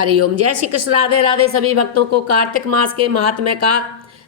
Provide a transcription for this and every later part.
हरिओम। जय श्री कृष्ण। राधे राधे। सभी भक्तों को कार्तिक मास के महात्म्य का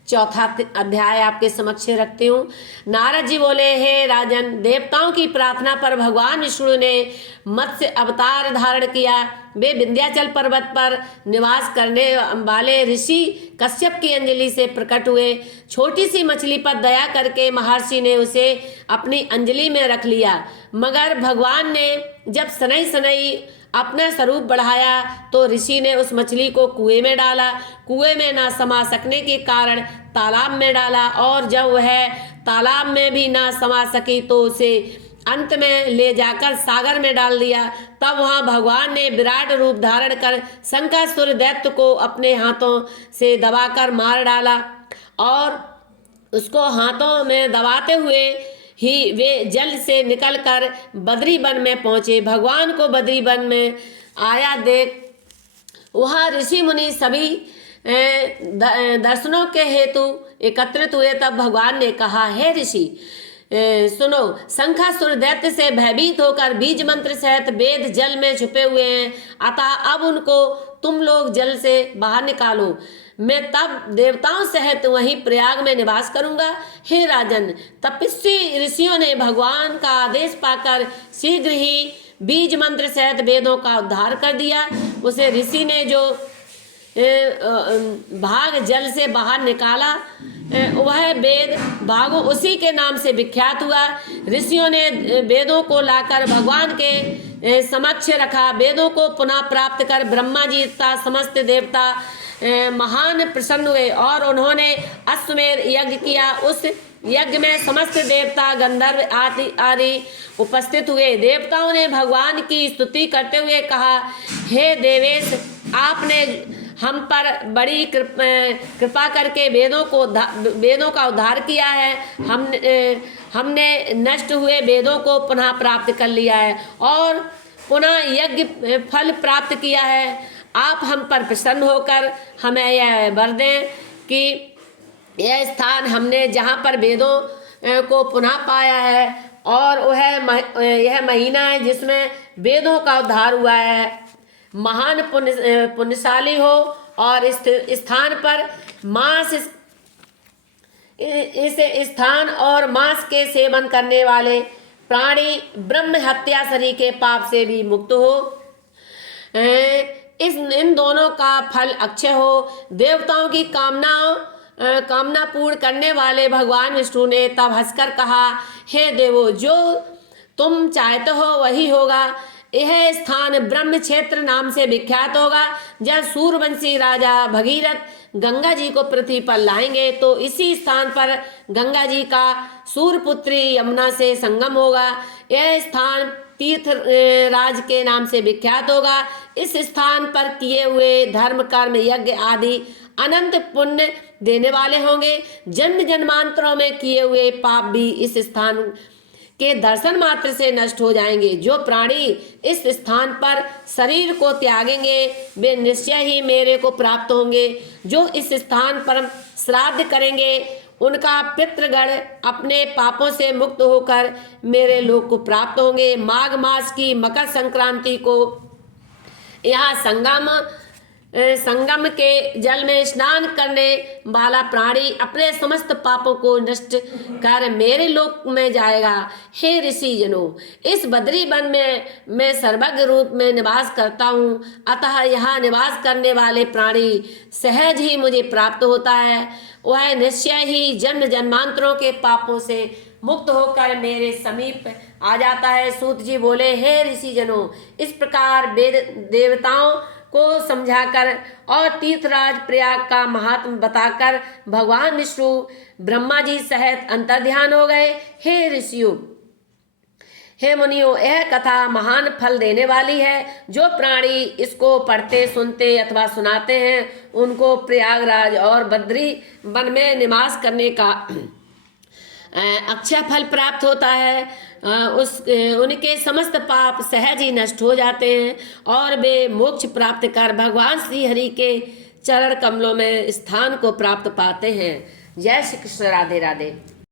चौथा अध्याय आपके समक्ष रखती हूँ। नारद जी बोले, हे राजन, देवताओं की प्रार्थना पर भगवान विष्णु ने मत्स्य अवतार धारण किया। वे विंध्याचल पर्वत पर निवास करने वाले ऋषि कश्यप की अंजलि से प्रकट हुए। छोटी सी मछली पर दया करके महर्षि ने उसे अपनी अंजलि में रख लिया, मगर भगवान ने जब सनई सनई अपना स्वरूप बढ़ाया तो ऋषि ने उस मछली को कुएं में डाला। कुएं में ना समा सकने के कारण तालाब में डाला, और जब वह तालाब में भी ना समा सकी तो उसे अंत में ले जाकर सागर में डाल दिया। तब वहां भगवान ने विराट रूप धारण कर शंखासुर दैत्य को अपने हाथों से दबाकर मार डाला, और उसको हाथों में दबाते हुए ही वे जल से निकलकर बद्री वन में पहुंचे। भगवान को बद्री वन में आया देख वहाँ ऋषि मुनि सभी दर्शनों के हेतु एकत्रित हुए। तब भगवान ने कहा, हे ऋषि सुनो, शंखासुर दैत्य से भयभीत होकर बीज मंत्र सहित वेद जल में छुपे हुए हैं, अतः अब उनको तुम लोग जल से बाहर निकालो। मैं तब देवताओं सहित वहीं प्रयाग में निवास करूंगा। हे राजन, तपस्वी ऋषियों ने भगवान का आदेश पाकर शीघ्र ही बीज मंत्र सहित वेदों का उद्धार कर दिया। उसे ऋषि ने जो भाग जल से बाहर निकाला वह वेद भागो उसी के नाम से विख्यात हुआ। ऋषियों ने वेदों को लाकर भगवान के समक्ष रखा। वेदों को पुनः प्राप्त कर ब्रह्मा जी तथा समस्त देवता महान प्रसन्न हुए और उन्होंने अश्वमेध यज्ञ किया। उस यज्ञ में समस्त देवता गंधर्व आदि उपस्थित हुए। देवताओं ने भगवान की स्तुति करते हुए कहा, हे देवेश, आपने हम पर बड़ी कृपा करके वेदों का उद्धार किया है। हमने नष्ट हुए वेदों को पुनः प्राप्त कर लिया है और पुनः यज्ञ फल प्राप्त किया है। आप हम पर प्रसन्न होकर हमें यह वर दें कि यह स्थान हमने जहाँ पर वेदों को पुनः पाया है और यह महीना है जिसमें वेदों का उद्धार हुआ है, महान पुण्यशाली हो। और इस स्थान पर इस स्थान और मांस के सेवन करने वाले प्राणी ब्रह्म हत्या शरीर के पाप से भी मुक्त हो। इन दोनों का फल अक्षय हो। देवताओं की कामना पूर्ण करने वाले भगवान विष्णु ने तब हंसकर कहा, हे देवो, जो तुम चाहते हो वही होगा। यह स्थान ब्रह्म क्षेत्र नाम से विख्यात होगा। जब सूर्यवंशी राजा भगीरथ गंगा जी को पृथ्वी पर लाएंगे तो इसी स्थान पर गंगा जी का सूर्यपुत्री यमुना से संगम होगा। यह स्थान तीर्थ राज के नाम से विख्यात होगा। इस स्थान पर किए हुए धर्म कर्म यज्ञ आदि अनंत पुण्य देने वाले होंगे। जन्म जन्मांतरों में किए हुए पाप भी इस स्थान के दर्शन मात्र से नष्ट हो जाएंगे। जो प्राणी इस स्थान पर शरीर को त्यागेंगे वे निश्चय ही मेरे को प्राप्त होंगे। जो इस स्थान पर श्राद्ध करेंगे उनका पितृगण अपने पापों से मुक्त होकर मेरे लोक को प्राप्त होंगे। माघ मास की मकर संक्रांति को यहाँ संगम के जल में स्नान करने वाला प्राणी अपने समस्त पापों को नष्ट कर मेरे लोक में जाएगा। हे ऋषि जनों, इस बद्री वन में मैं सर्वज्ञ रूप में निवास करता हूँ, अतः यहाँ निवास करने वाले प्राणी सहज ही मुझे प्राप्त होता है। वह निश्चय ही जन्म जन्मांतरों के पापों से मुक्त होकर मेरे समीप आ जाता है। सूत जी बोले, हे ऋषि जनों, इस प्रकार वेद देवताओं को समझाकर और तीर्थराज प्रयाग का महात्म बताकर भगवान विष्णु ब्रह्मा जी सहित अंतर्ध्यान हो गए। हे ऋषियों, हे मुनियों, यह कथा महान फल देने वाली है। जो प्राणी इसको पढ़ते सुनते अथवा सुनाते हैं उनको प्रयागराज और बद्री वन में निवास करने का अक्षय फल प्राप्त होता है। उनके समस्त पाप सहज ही नष्ट हो जाते हैं और वे मोक्ष प्राप्त कर भगवान श्री हरि के चरण कमलों में स्थान को प्राप्त पाते हैं। जय श्री कृष्ण। राधे राधे।